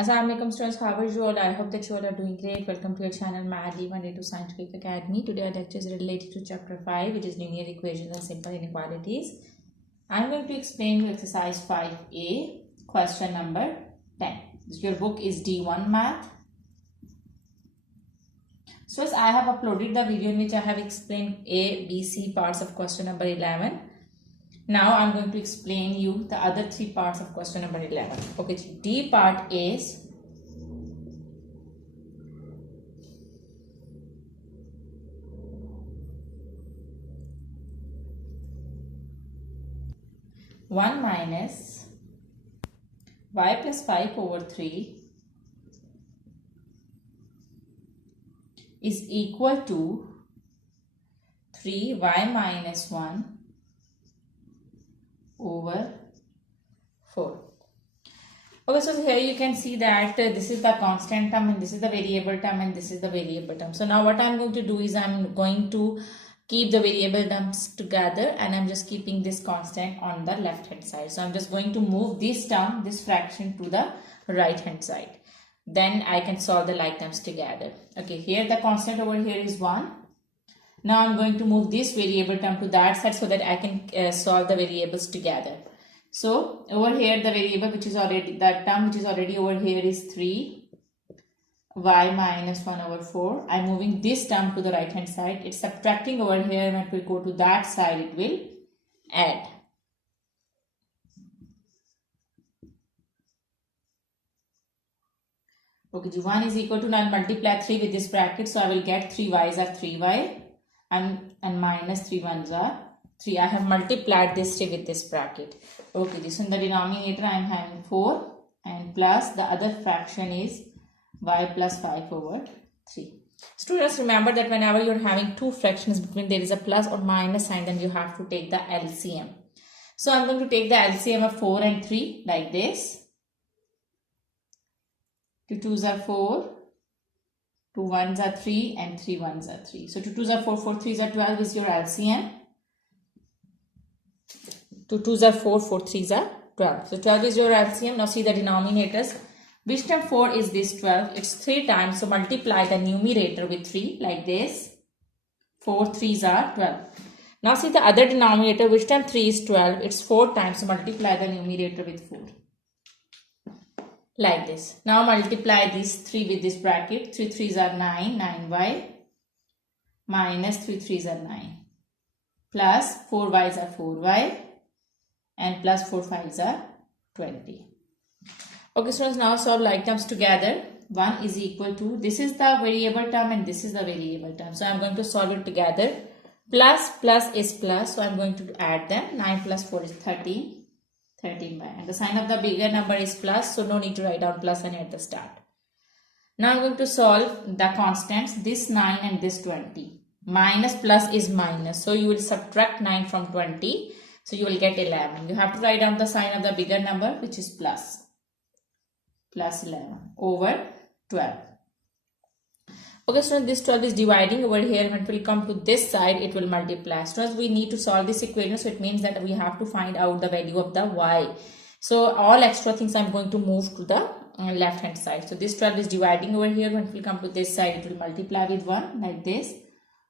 Assalamualaikum students, how are you all? I hope that you all are doing great. Welcome to your channel Madly Monday to Scientific Academy. Today our lecture is related to chapter 5, which is linear equations and simple inequalities. I'm going to explain you exercise 5a, question number 10. Your book is D1 Math. So I have uploaded the video in which I have explained A, B, C parts of question number 11. Now I'm going to explain you the other three parts of question number 11. Okay, D part is one minus y plus 5 over 3 is equal to 3y minus 1 over 4. Okay, so here you can see that this is the constant term and this is the variable term and this is the variable term. So now what I'm going to do is I'm going to keep the variable terms together and I'm just keeping this constant on the left hand side. So I'm just going to move this term, this fraction to the right hand side. Then I can solve the like terms together. Okay, here the constant over here is 1. Now I'm going to move this variable term to that side so that I can solve the variables together. So over here the variable which is already, that term which is already over here is 3 y minus 1 over 4. I'm moving this term to the right hand side. It's subtracting over here. When it will go to that side, it will add. Okay, 1 is equal to, now multiply 3 with this bracket. So I will get 3 y's are 3y and minus 3 1's are 3. I have multiplied this 3 with this bracket. Okay, so in the denominator I am having 4 and plus the other fraction is y plus 5 over 3. Students, remember that whenever you are having two fractions between there is a plus or minus sign, then you have to take the LCM. So I am going to take the LCM of 4 and 3 like this. 2 2's are 4, 2 1's are 3 and 3 1's are 3. So 2 2's are 4, 4 3's are 12 is your LCM. 2 2's are 4, 4 3's are 12. So 12 is your LCM. Now see the denominators. Which term 4 is this 12? It's 3 times. So multiply the numerator with 3 like this. 4 3's are 12. Now see the other denominator. Which term 3 is 12? It's 4 times. So multiply the numerator with 4. Like this. Now multiply this 3 with this bracket. 3 3's are 9. 9y minus 3 3's are 9. Plus 4 y's are 4y. And plus 4 5's are 20. Okay, students, now solve like terms together. 1 is equal to, this is the variable term and this is the variable term. So I am going to solve it together. Plus is plus. So I am going to add them. 9 plus 4 is 13. 13y. And the sign of the bigger number is plus. So no need to write down plus and at the start. Now I am going to solve the constants. This 9 and this 20. Minus plus is minus. So you will subtract 9 from 20. So you will get 11. You have to write down the sign of the bigger number, which is plus. Plus 11 over 12. Okay, so this 12 is dividing over here. When it will come to this side, it will multiply. So we need to solve this equation. So it means that we have to find out the value of the y. So all extra things I'm going to move to the left hand side. So this 12 is dividing over here. When it will come to this side, it will multiply with 1 like this.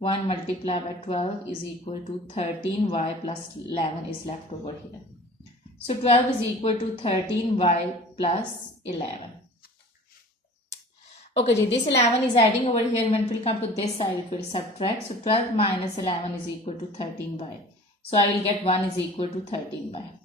1 multiplied by 12 is equal to 13y plus 11 is left over here. So 12 is equal to 13y plus 11. Okay, this 11 is adding over here. When it will come to this side, it will subtract. So 12 minus 11 is equal to 13y. So I will get 1 is equal to 13y.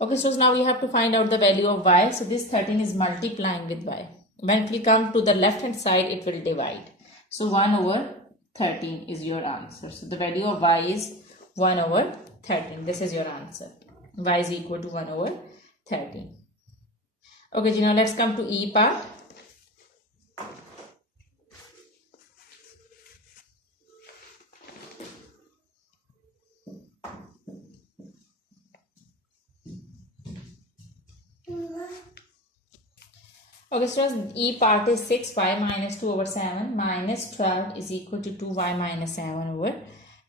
Okay, so now we have to find out the value of y. So this 13 is multiplying with y. When it will come to the left hand side, it will divide. So 1 over 13 is your answer. So the value of y is 1 over 13. This is your answer. Y is equal to 1 over 13. Okay, now let's come to E part. Okay, so E part is 6y minus 2 over 7 minus 12 is equal to 2y minus 7 over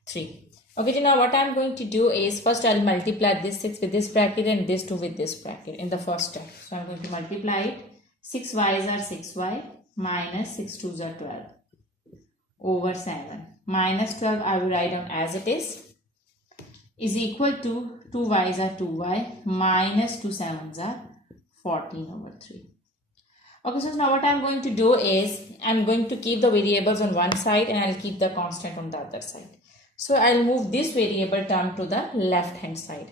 3. Okay, now what I'm going to do is first I'll multiply this 6 with this bracket and this 2 with this bracket in the first step. So I'm going to multiply it. 6 y's are 6y minus 6 2's are 12 over 7 minus 12 I will write down as it is equal to 2 y's are 2y minus 2 7's are 14 over 3. Okay, so now what I'm going to do is I'm going to keep the variables on one side and I'll keep the constant on the other side. So I'll move this variable term to the left hand side.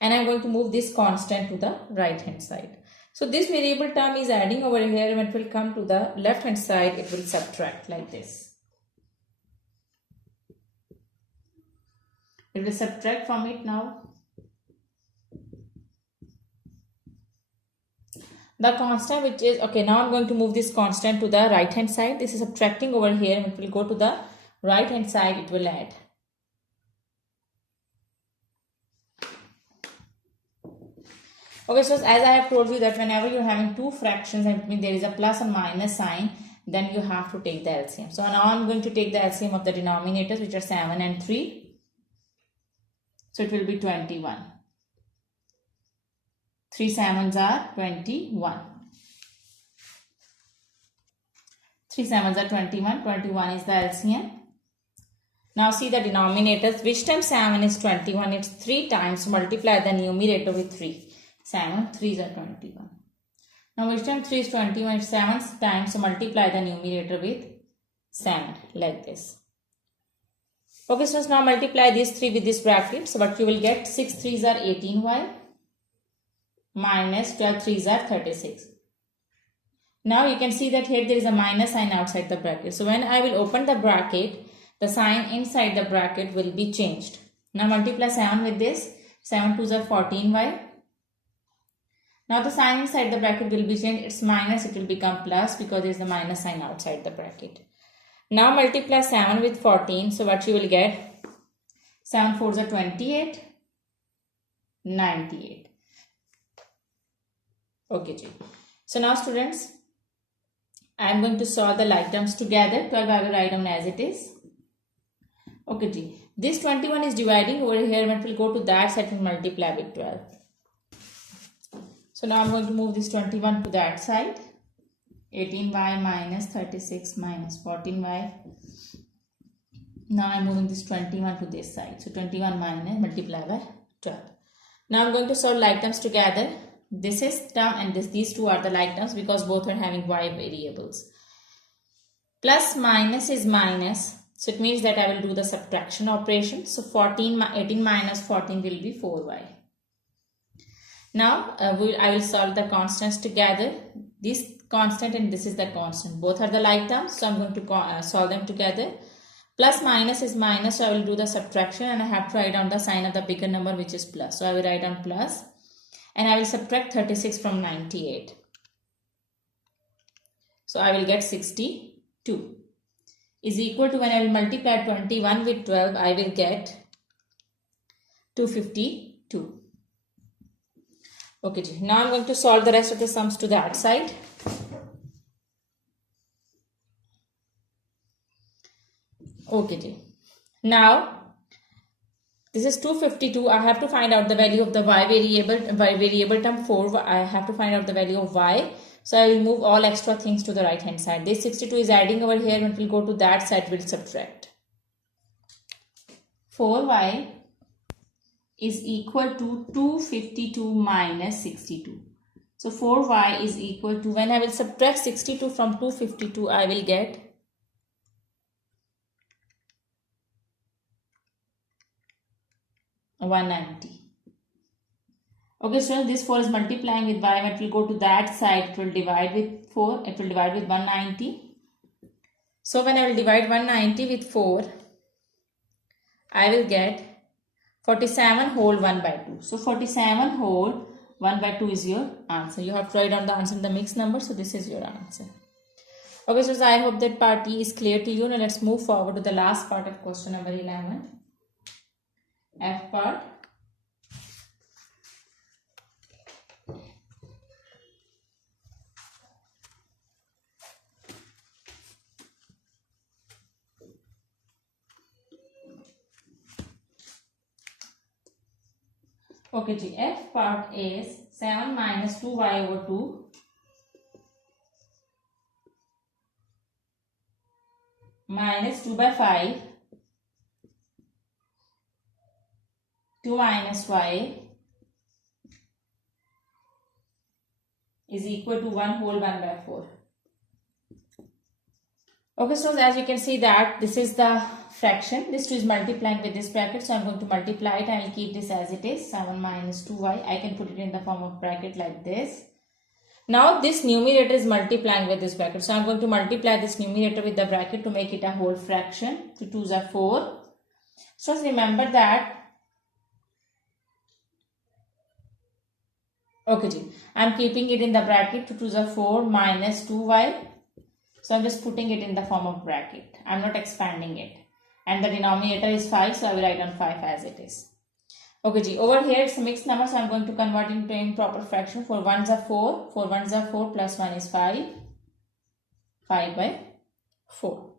And I'm going to move this constant to the right hand side. So this variable term is adding over here, and when it will come to the left hand side, it will subtract like this. It will subtract from it now. The constant which is, okay, now I'm going to move this constant to the right hand side. This is subtracting over here, and it will go to the right hand side, it will add. Okay, so as I have told you that whenever you're having two fractions and there is a plus and minus sign, then you have to take the LCM. So now I'm going to take the LCM of the denominators, which are 7 and 3. So it will be 21. 3 7's are 21. 3 7's are 21. 21 is the LCM. Now see the denominators. Which times 7 is 21? It's 3 times. Multiply the numerator with 3. 7 3's are 21. Now which time 3 is 21? It's 7 times. So multiply the numerator with 7 like this. Okay, so now multiply these 3 with this bracket. So what you will get, 6 3's are 18y minus 12 3's are 36. Now you can see that here there is a minus sign outside the bracket. So when I will open the bracket, the sign inside the bracket will be changed. Now multiply 7 with this. 7 2's are 14y. Now the sign inside the bracket will be changed. It's minus, it will become plus because there is the minus sign outside the bracket. Now multiply 7 with 14. So what you will get? 7 4's are 28. 98. Okay, Ji. So now students, I am going to solve the like terms together. 12 I will write down as it is. Okay, Ji. This 21 is dividing over here, and it will go to that side and multiply with 12. So now I'm going to move this 21 to that side. 18y minus 36 minus 14y. Now I'm moving this 21 to this side. So 21 minus multiply by 12. Now I'm going to solve like terms together. This is term and these two are the like terms because both are having y variables. Plus minus is minus. So it means that I will do the subtraction operation. So 18 minus 14 will be 4y. Now I will solve the constants together. This constant and this is the constant. Both are the like terms. So I'm going to solve them together. Plus minus is minus. So I will do the subtraction and I have to write down the sign of the bigger number which is plus. So I will write down plus and I will subtract 36 from 98. So I will get 62 is equal to, when I will multiply 21 with 12, I will get 252. Okay, now I'm going to solve the rest of the sums to that side. Okay, now this is 252. I have to find out the value of the y variable term 4. I have to find out the value of y. So I will move all extra things to the right hand side. This 62 is adding over here. When it will go to that side, we'll subtract. 4y is equal to 252 minus 62. So 4y is equal to, when I will subtract 62 from 252, I will get 190. Okay, so this 4 is multiplying with y. When it will go to that side, it will divide with 4. It will divide with 190. So when I will divide 190 with 4, I will get 47 whole 1 by 2. So 47 whole 1 by 2 is your answer. You have to write down the answer in the mixed number. So this is your answer. Okay, so I hope that part E is clear to you. Now let's move forward to the last part of question number 11. F part. Okay, F part is 7 minus 2y over 2 minus 2 by 5, 2 minus y is equal to 1 whole 1 by 4. Okay, so as you can see that this is the fraction. This 2 is multiplying with this bracket. So I'm going to multiply it. I will keep this as it is. 7 minus 2y. I can put it in the form of bracket like this. Now this numerator is multiplying with this bracket. So I'm going to multiply this numerator with the bracket to make it a whole fraction. 2 2s are 4. So remember that. Okay, I'm keeping it in the bracket. 2 2s are 4 minus 2y. So I'm just putting it in the form of bracket. I'm not expanding it. And the denominator is 5. So I will write on 5 as it is. Okay, over here it's a mixed number. So I'm going to convert it into improper fraction. 4 1s are 4. 4 1s are 4 plus 1 is 5. 5 by 4.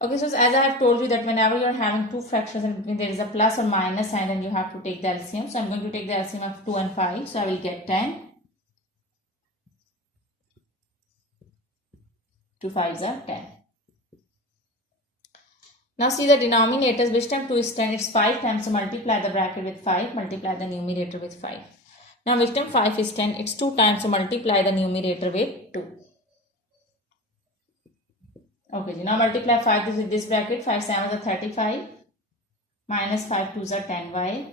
Okay, so as I have told you that whenever you are having two fractions in between there is a plus or minus sign, then you have to take the LCM. So I'm going to take the LCM of 2 and 5. So I will get 10. 2 5s are 10. Now see the denominators, which time 2 is 10, it's 5 times, so multiply the bracket with 5, multiply the numerator with 5. Now which time 5 is 10, it's 2 times, so multiply the numerator with 2. Okay, now multiply 5 with this bracket, 5 7s are 35, minus 5 2s are 10y,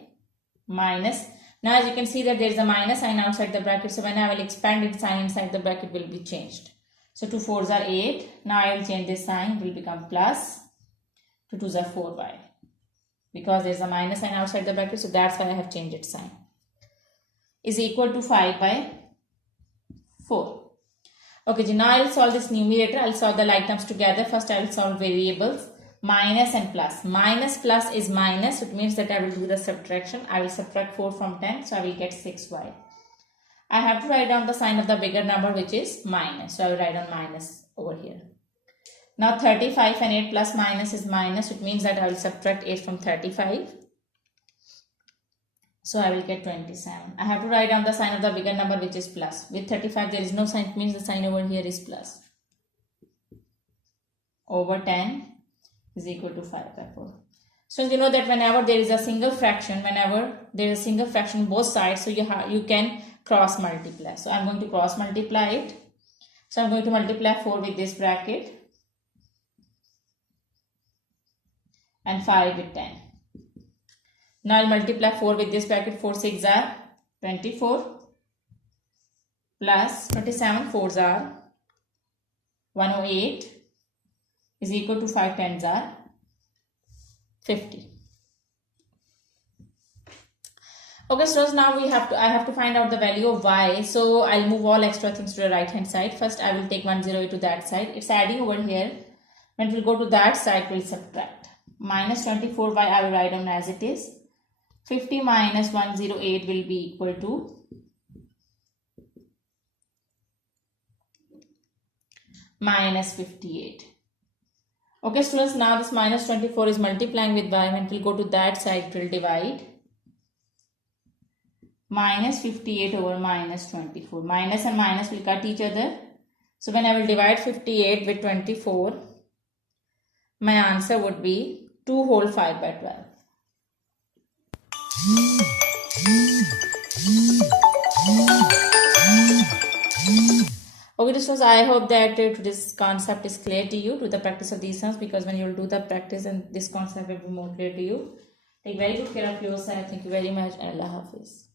minus, now as you can see that there is a minus sign outside the bracket, so when I will expand it, sign inside the bracket will be changed. So 2 4s are 8. Now I will change this sign. It will become plus. 2 2s are 4y. Because there is a minus sign outside the bracket. So that's why I have changed its sign. Is equal to 5 by 4. Okay, now I will solve this numerator. I will solve the like terms together. First I will solve variables. Minus and plus. Minus plus is minus. It means that I will do the subtraction. I will subtract 4 from 10. So I will get 6y. I have to write down the sign of the bigger number, which is minus. So I will write on minus over here. Now 35 and 8 plus minus is minus. It means that I will subtract 8 from 35. So I will get 27. I have to write down the sign of the bigger number, which is plus. With 35 there is no sign. It means the sign over here is plus. Over 10 is equal to 5 by 4. So you know that whenever there is a single fraction, both sides, so you can cross multiply. So I'm going to cross multiply it. So I'm going to multiply 4 with this bracket and 5 with 10. Now I'll multiply 4 with this bracket. 4 6 are 24 plus 27 4s are 108 is equal to 5 10s are 50. Okay, so now I have to find out the value of y. So I'll move all extra things to the right hand side. First I will take 108 to that side. It's adding over here. When it will go to that side, we'll subtract. Minus 24y I will write down as it is. 50 minus 108 will be equal to minus 58. Okay, students, now this minus 24 is multiplying with y. When it will go to that side, it will divide. Minus 58 over minus 24. Minus and minus will cut each other. So when I will divide 58 with 24, my answer would be 2 whole 5 by 12. Okay, so I hope that this concept is clear to you, to the practice of these sums, because when you will do the practice and this concept will be more clear to you. Take very good care of yourself. Thank you very much. Allah Hafiz.